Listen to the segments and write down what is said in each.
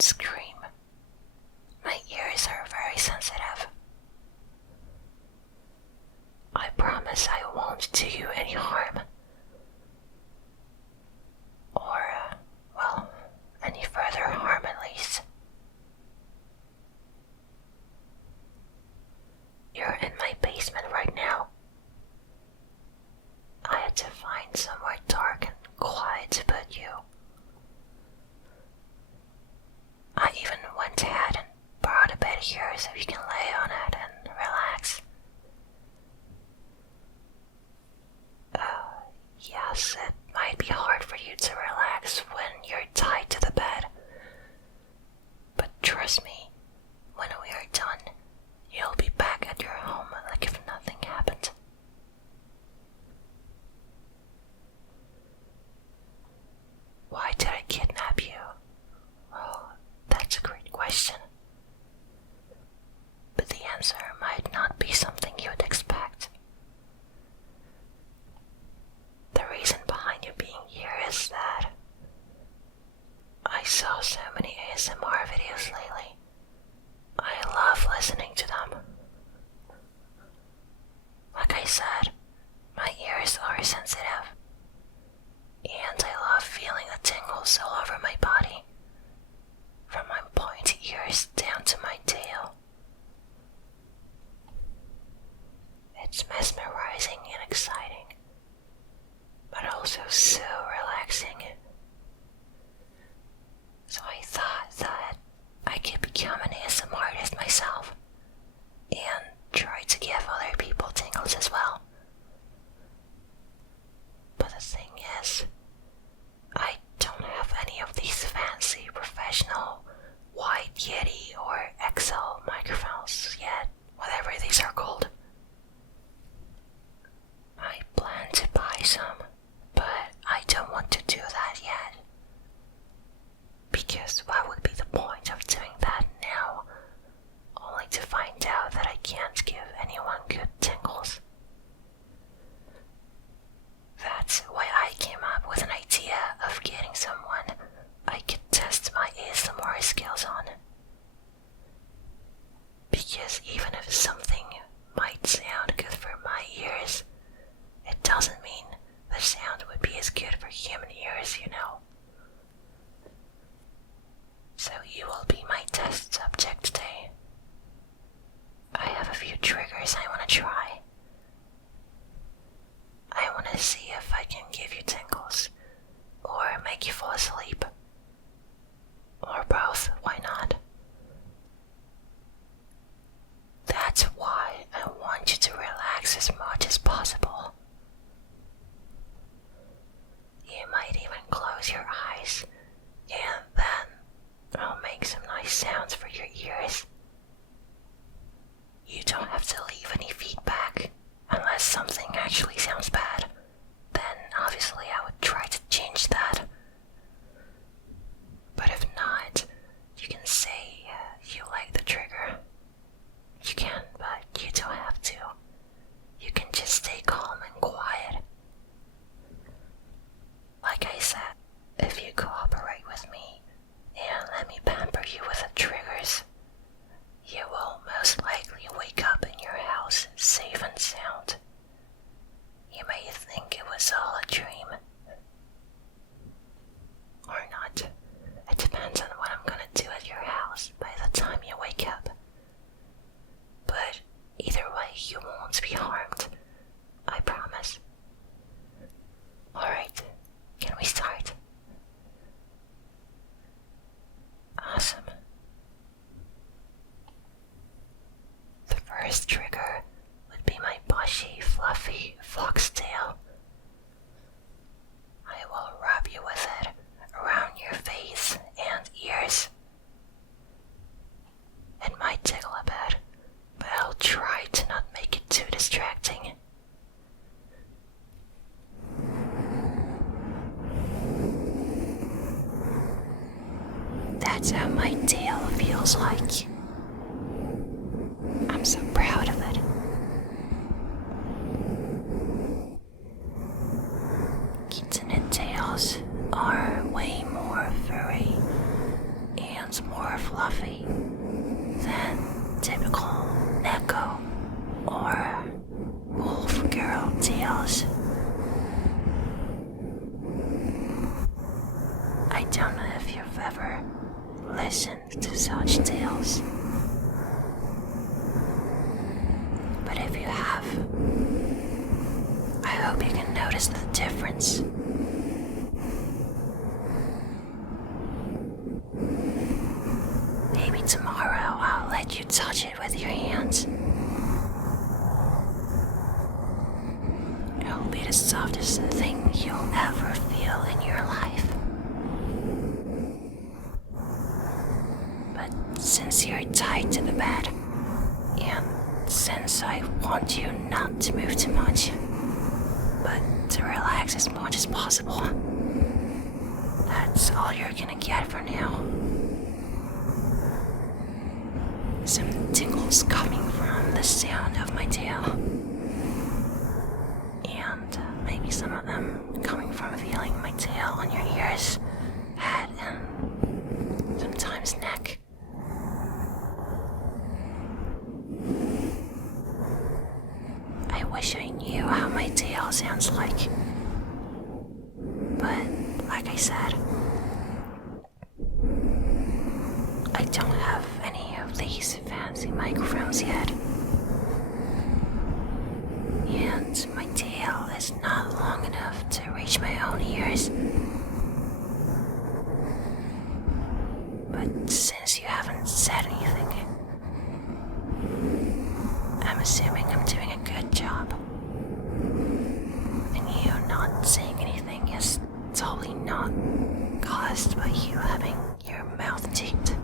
don't scream. My ears are very sensitive. I promise I won't do you any harm. Or, any further harm at least. You're in my basement right now. I had to find somewhere dark and quiet to put you. I even went ahead and brought a bed here so you can lay on it and relax. Yes, it might be hard for you to relax when you're tied to the bed. But trust me, when we are done, you'll be back at your home like if nothing happened. Why did I kidnap you? Well, that's a great question. But the answer might not be something you would expect. The reason behind you being here is that I saw so many ASMR videos lately. I love listening to them. Like I said, my ears are sensitive, and I love feeling the tingles all over my body, from my pointy ears down to my tail. It's mesmerizing and exciting, but also so relaxing. So I thought that I could become an ASMR artist myself and try to give other people tingles as well. But the thing is, I don't have any of these fancy professional White Yeti or XL microphones yet, whatever these are called. I plan to buy some, but I don't want to do that yet. Because what would be the point of doing that now, only to find out that I can't give anyone good tingles? That's why I came up with an idea of getting someone I could test my ASMR skills on. Because even if something might sound good for my ears, it doesn't mean the sound would be as good for human ears, you know. So you will be my test subject today. I have a few triggers I want to try. I want to see if I can give you tingles, or make you fall asleep. Or both, why not? That's why I want you to relax as much as possible. You might even close your eyes, and then I'll make some nice sounds for your ears. You don't have to leave any feedback, unless something actually sounds bad. Then obviously I would try to change that. But if not, you can say you like the trigger. You can, but you don't have to. You can just stay calm and quiet. Like I said, if you cooperate with me and let me pamper you with the triggers, you will most likely wake up in your house safe and sound. You may think it was all a dream. Or not. It depends on what I'm gonna do at your house by the time you wake up. But either way, you won't be harmed. I promise. Alright, can we start? Awesome. The first trigger would be my bushy, fluffy foxtail. I will rub you with it around your face and ears. It might tickle a bit, but I'll try to not make it too distracting. That's how my tail feels like. I'm so proud of it. Kitsune tails are way more furry and more I don't know if you've ever listened to such tales, but if you have, I hope you can notice the difference. Maybe tomorrow I'll let you touch it with your hands. It'll be the softest thing you'll ever feel in your life. But since you're tied to the bed, and since I want you not to move too much, but to relax as much as possible, that's all you're gonna get for now. Some tingles coming from the sound of my tail, and maybe some of them coming from feeling my tail on your ears, head, and sometimes neck. I wish I knew how my tail sounds like, but like I said, I don't have any of these fancy microphones yet, and my tail is not long enough to reach my own ears. But since you haven't said anything, I'm assuming I'm doing a good job. And you not saying anything is totally not caused by you having your mouth taped.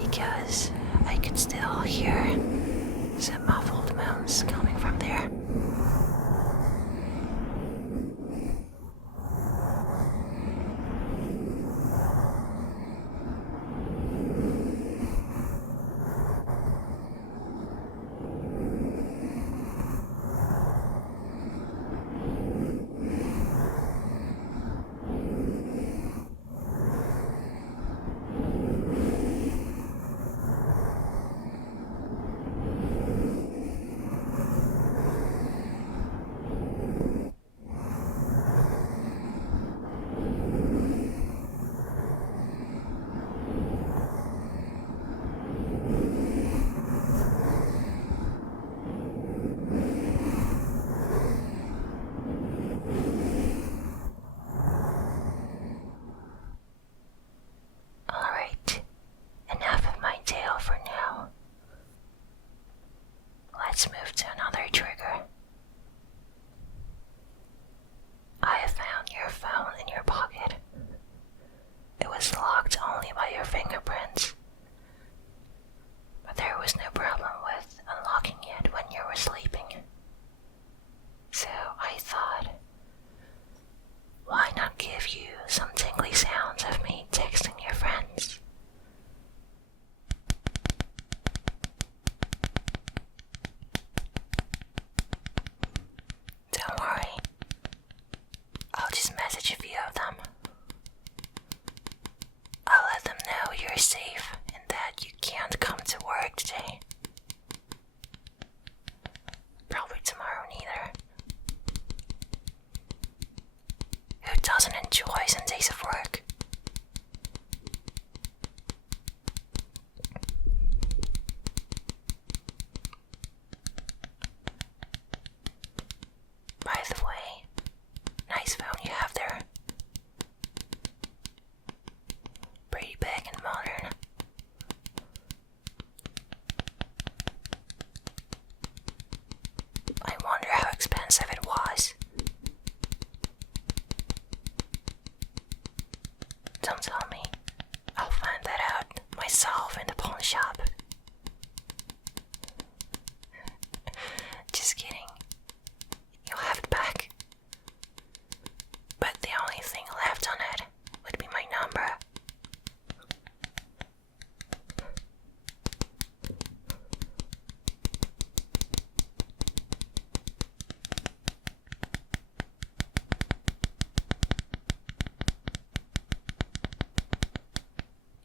Because I could still hear some muffled moans coming from there. Let's move to another trigger. I have found your phone in your pocket. It was locked only by your fingerprints, but there was no problem with unlocking it when you were sleeping. So I thought, why not give you some tingly sounds of me texting your friends? Don't worry, I'll just message a few of them. I'll let them know you're safe and that you can't come to work today. Probably tomorrow neither. Who doesn't enjoy some days of work? By the way, nice phone you have there. Pretty big and modern. I wonder how expensive it was. Don't tell me. I'll find that out myself in the pawn shop. Just kidding. You'll have it back. But the only thing left on it would be my number.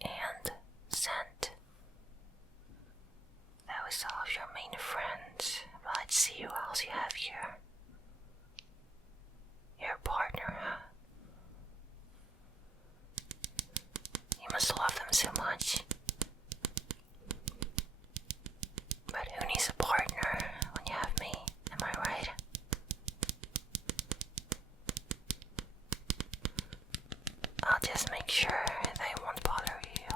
And sent. Just make sure they won't bother you.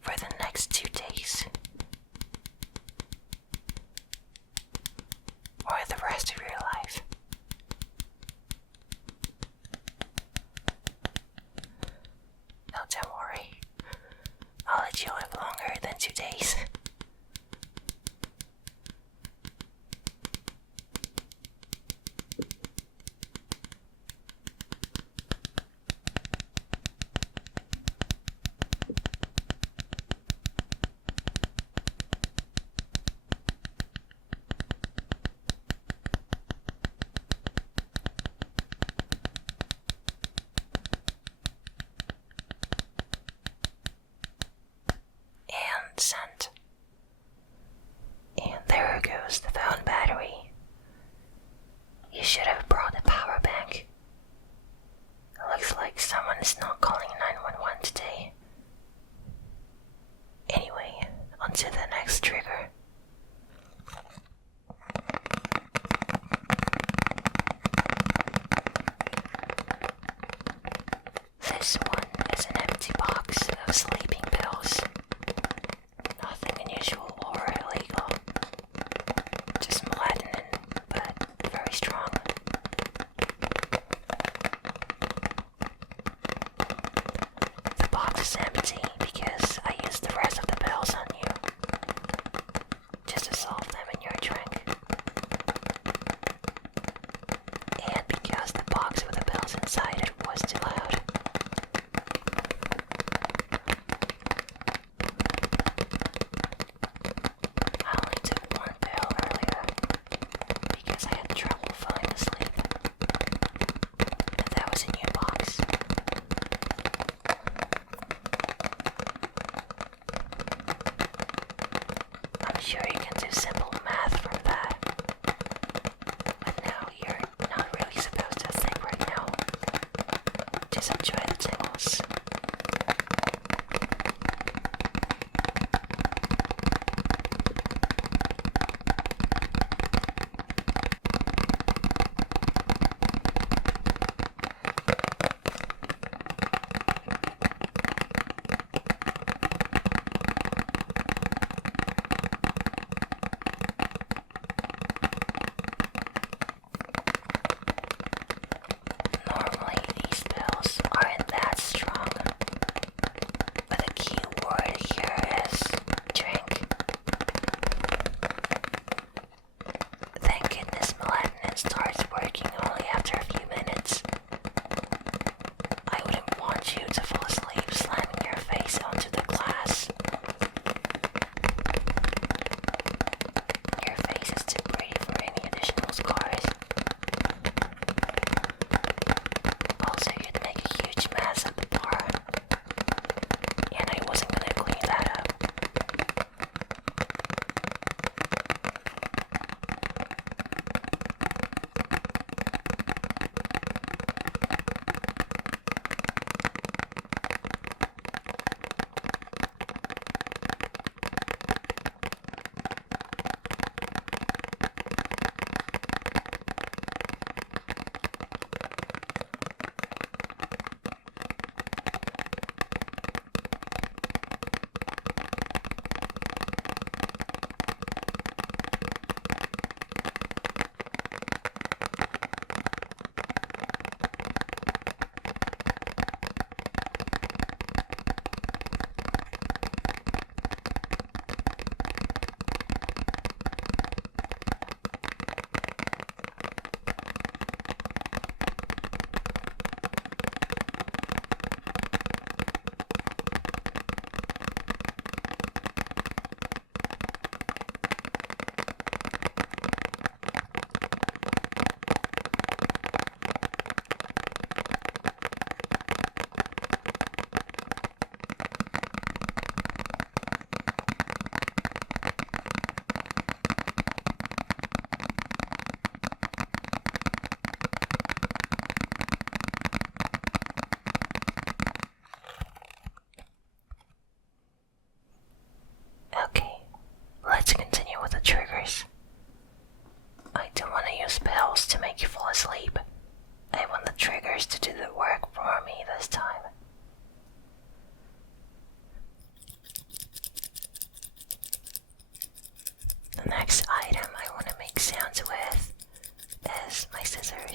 For the next 2 days. Or the rest of your life. No, don't worry. I'll let you live longer than 2 days. Sent. And there goes the phone battery. You should have brought a power bank. It looks like someone is not calling 911 today. Anyway, on to the next trigger. This one is an empty box of sleeping pills. Nothing unusual or illegal. Just melatonin, but very strong. The box is empty because I used the rest of the pills on you. Just dissolve them in your drink. And because the box with the pills inside it was too loud. I only took 1 pill earlier because I had trouble falling asleep. And that was a new box. I'm sure you can do simple math from that. But now you're not really supposed to think right now. Just enjoy the tingles. Normally these pills are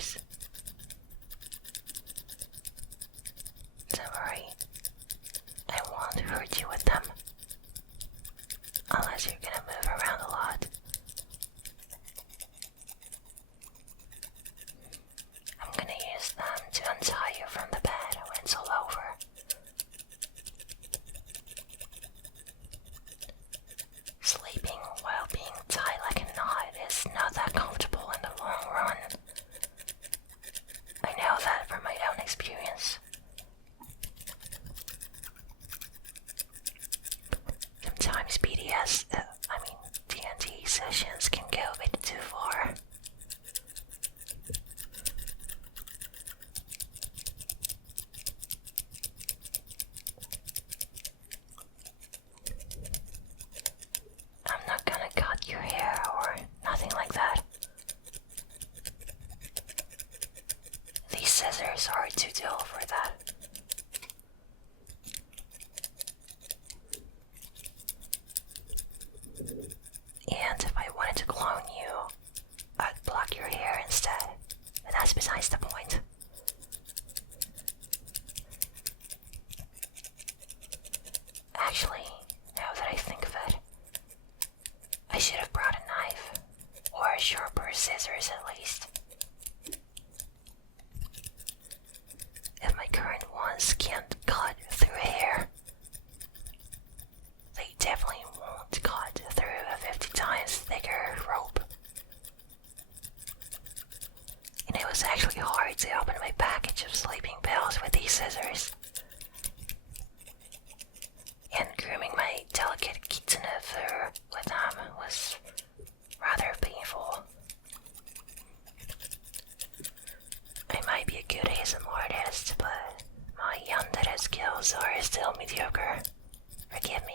scissors. Don't worry, I won't hurt you with them. Unless you're gonna move around a lot. I'm gonna use them to untie you from the bed when it's all over. Sleeping while being tied like a knot is not that comfortable in the long run. I know that from my own experience. Sometimes D&D sessions can go a bit too far. I'm not gonna cut your hair or nothing like that. These scissors are too dull for that. And if I wanted to clone you, I'd block your hair instead. But that's besides the point. Actually, now that I think of it, I should have brought a knife, or sharper scissors at least. If my current ones can't cut through hair, they definitely won't cut through a 50 times thicker rope. And it was actually hard to open my package of sleeping pills with these scissors. And grooming my delicate kitsune fur with them was rather painful. I might be a good ASMR artist, but my Yandere skills are still mediocre. Forgive me.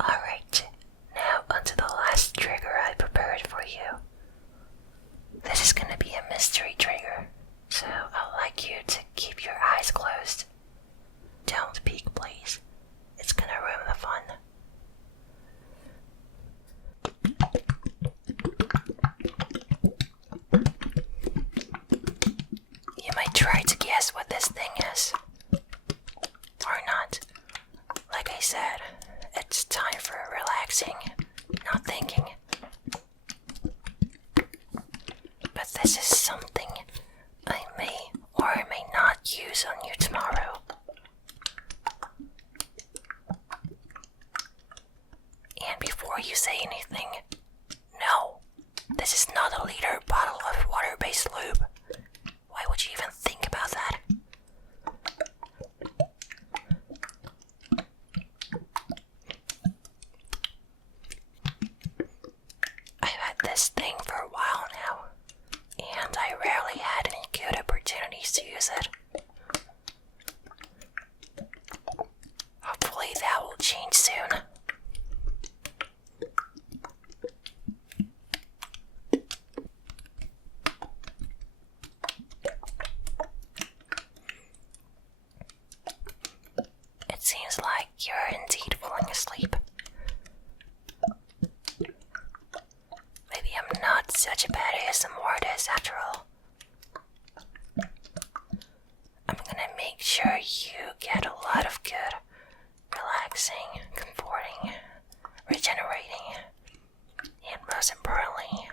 Alright, now onto the last trigger I prepared for you. This is gonna be a mystery trigger, so I'd like you to keep your eyes closed. Don't peek, please. It's gonna ruin the fun. You might try to guess what this thing is. Or not. Like I said, it's time for relaxing, not thinking. But this is something I may or may not use on you tomorrow. And before you say anything, no, this is not a liter bottle of water-based lube. Why would you even think about that? I've had this thing for a while now, and I rarely had any good opportunities to use it. Hopefully that will change soon. It seems like you're indeed falling asleep. Maybe I'm not such a bad ASMR artist after all. I'm gonna make sure you get a lot of good, relaxing, comforting, regenerating, and most importantly,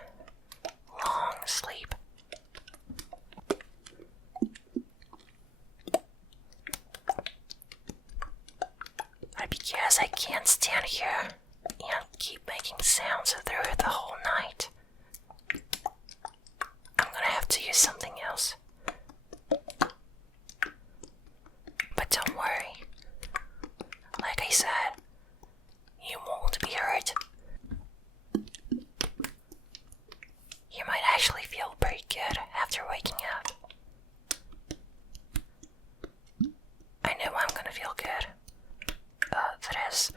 long sleep. But because I can't stand here and keep making sounds sounds through the whole night. I'm gonna have to use something else. But don't worry. Like I said, you won't be hurt. You might actually feel pretty good after waking up. I know I'm gonna feel good. That is,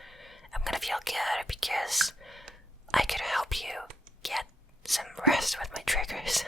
I'm gonna feel good because I could help you get some rest with my triggers.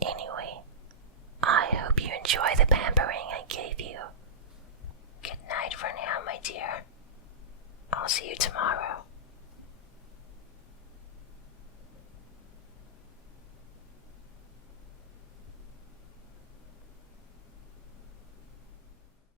Anyway, I hope you enjoy the pampering I gave you. Good night for now, my dear. I'll see you tomorrow.